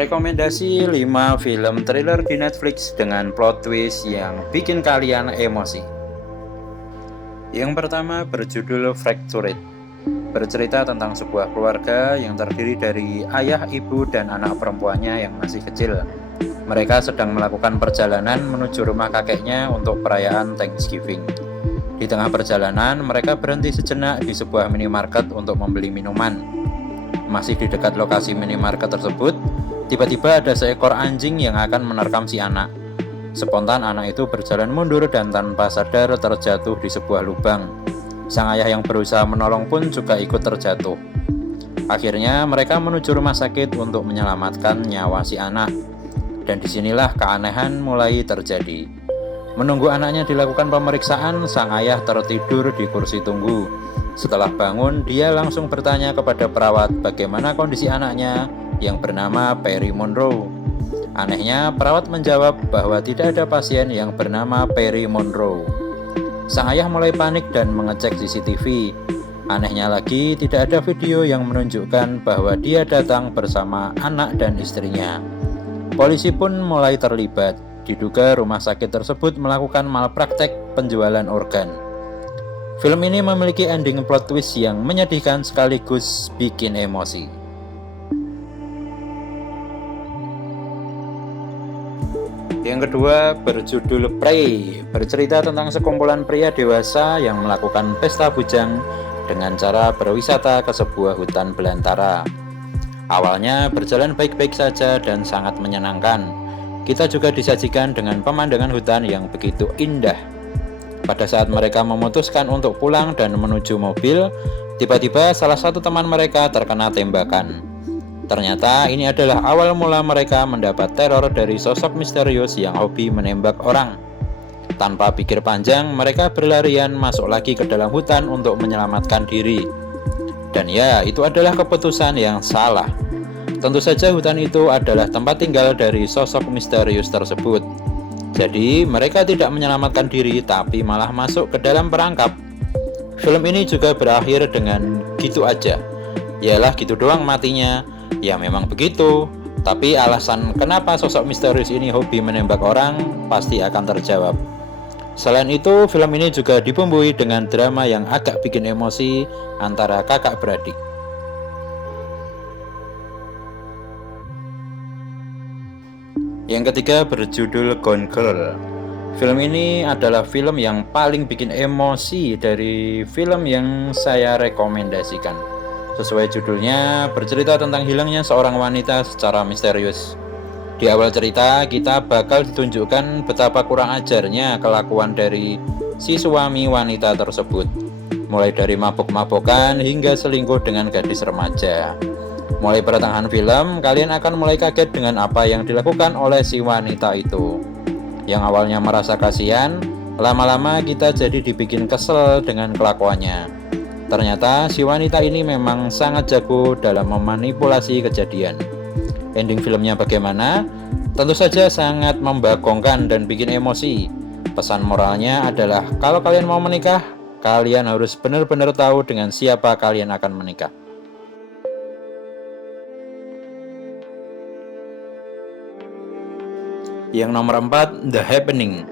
Rekomendasi 5 film thriller di Netflix dengan plot twist yang bikin kalian emosi. Yang pertama berjudul Fractured. Bercerita tentang sebuah keluarga yang terdiri dari ayah, ibu, dan anak perempuannya yang masih kecil. Mereka sedang melakukan perjalanan menuju rumah kakeknya untuk perayaan Thanksgiving. Di tengah perjalanan, mereka berhenti sejenak di sebuah minimarket untuk membeli minuman. Masih di dekat lokasi minimarket tersebut, tiba-tiba ada seekor anjing yang akan menerkam si anak. Spontan anak itu berjalan mundur dan tanpa sadar terjatuh di sebuah lubang. Sang ayah yang berusaha menolong pun juga ikut terjatuh. Akhirnya mereka menuju rumah sakit untuk menyelamatkan nyawa si anak. Dan disinilah keanehan mulai terjadi. Menunggu anaknya dilakukan pemeriksaan, sang ayah tertidur di kursi tunggu. Setelah bangun, dia langsung bertanya kepada perawat bagaimana kondisi anaknya yang bernama Perry Monroe. Anehnya, perawat menjawab bahwa tidak ada pasien yang bernama Perry Monroe. Sang ayah mulai panik dan mengecek CCTV. Anehnya lagi, tidak ada video yang menunjukkan bahwa dia datang bersama anak dan istrinya. Polisi pun mulai terlibat. Diduga rumah sakit tersebut melakukan malpraktek penjualan organ. Film ini memiliki ending plot twist yang menyedihkan sekaligus bikin emosi. Yang kedua berjudul Prey, bercerita tentang sekumpulan pria dewasa yang melakukan pesta bujang dengan cara berwisata ke sebuah hutan belantara. Awalnya berjalan baik-baik saja dan sangat menyenangkan. Kita juga disajikan dengan pemandangan hutan yang begitu indah. Pada saat mereka memutuskan untuk pulang dan menuju mobil, tiba-tiba salah satu teman mereka terkena tembakan. Ternyata ini adalah awal mula mereka mendapat teror dari sosok misterius yang hobi menembak orang. Tanpa pikir panjang, mereka berlarian masuk lagi ke dalam hutan untuk menyelamatkan diri. Dan ya, itu adalah keputusan yang salah. Tentu saja hutan itu adalah tempat tinggal dari sosok misterius tersebut. Jadi, mereka tidak menyelamatkan diri, tapi malah masuk ke dalam perangkap. Film ini juga berakhir dengan gitu aja. Yalah, gitu doang matinya. Ya memang begitu, tapi alasan kenapa sosok misterius ini hobi menembak orang pasti akan terjawab. Selain itu, film ini juga dibumbui dengan drama yang agak bikin emosi antara kakak beradik. Yang ketiga berjudul Gone Girl. Film ini adalah film yang paling bikin emosi dari film yang saya rekomendasikan. Sesuai judulnya, bercerita tentang hilangnya seorang wanita secara misterius. Di awal cerita, kita bakal ditunjukkan betapa kurang ajarnya kelakuan dari si suami wanita tersebut. Mulai dari mabuk-mabukan hingga selingkuh dengan gadis remaja. Mulai pertengahan film, kalian akan mulai kaget dengan apa yang dilakukan oleh si wanita itu. Yang awalnya merasa kasihan, lama-lama kita jadi dibikin kesel dengan kelakuannya. Ternyata si wanita ini memang sangat jago dalam memanipulasi kejadian. Ending filmnya bagaimana? Tentu saja sangat membagongkan dan bikin emosi. Pesan moralnya adalah kalau kalian mau menikah, kalian harus benar-benar tahu dengan siapa kalian akan menikah. Yang nomor 4, The Happening.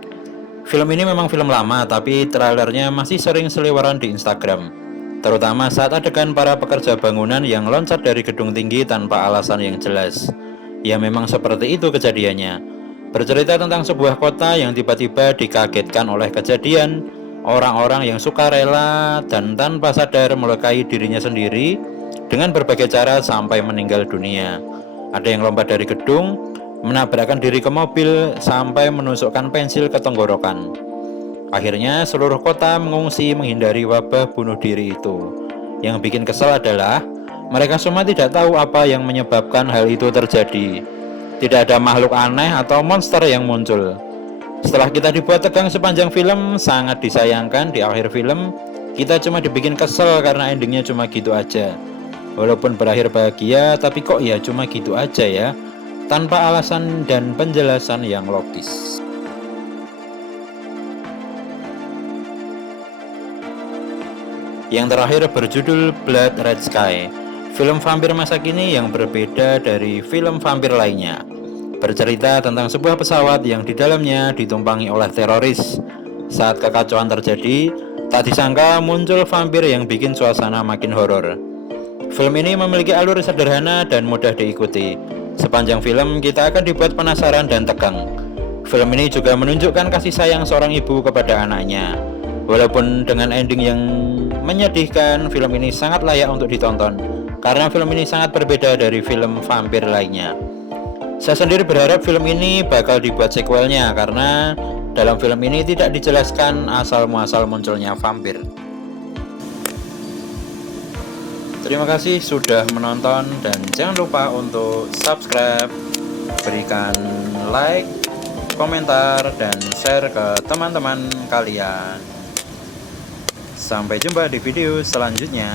Film ini memang film lama, tapi trailernya masih sering seliweran di Instagram. Terutama saat adegan para pekerja bangunan yang loncat dari gedung tinggi tanpa alasan yang jelas. Ya memang seperti itu kejadiannya. Bercerita tentang sebuah kota yang tiba-tiba dikagetkan oleh kejadian orang-orang yang suka rela dan tanpa sadar melukai dirinya sendiri dengan berbagai cara sampai meninggal dunia. Ada yang lompat dari gedung, menabrakkan diri ke mobil, sampai menusukkan pensil ke tenggorokan. Akhirnya seluruh kota mengungsi menghindari wabah bunuh diri itu. Yang bikin kesal adalah mereka semua tidak tahu apa yang menyebabkan hal itu terjadi. Tidak ada makhluk aneh atau monster yang muncul. Setelah kita dibuat tegang sepanjang film, sangat disayangkan di akhir film kita cuma dibikin kesel karena endingnya cuma gitu aja. Walaupun berakhir bahagia, tapi kok ya cuma gitu aja ya, tanpa alasan dan penjelasan yang logis. Yang terakhir berjudul Blood Red Sky. film vampir masa kini yang berbeda dari film vampir lainnya. Bercerita tentang sebuah pesawat yang di dalamnya ditumpangi oleh teroris. Saat kekacauan terjadi, tak disangka muncul vampir yang bikin suasana makin horor. Film ini memiliki alur sederhana dan mudah diikuti. Sepanjang film kita akan dibuat penasaran dan tegang. Film ini juga menunjukkan kasih sayang seorang ibu kepada anaknya. Walaupun dengan ending yang menyedihkan, film ini sangat layak untuk ditonton karena film ini sangat berbeda dari film vampir lainnya. Saya sendiri berharap film ini bakal dibuat sequelnya karena dalam film ini tidak dijelaskan asal-muasal munculnya vampir. Terima kasih sudah menonton dan jangan lupa untuk subscribe, berikan like, komentar, dan share ke teman-teman kalian. Sampai jumpa di video selanjutnya.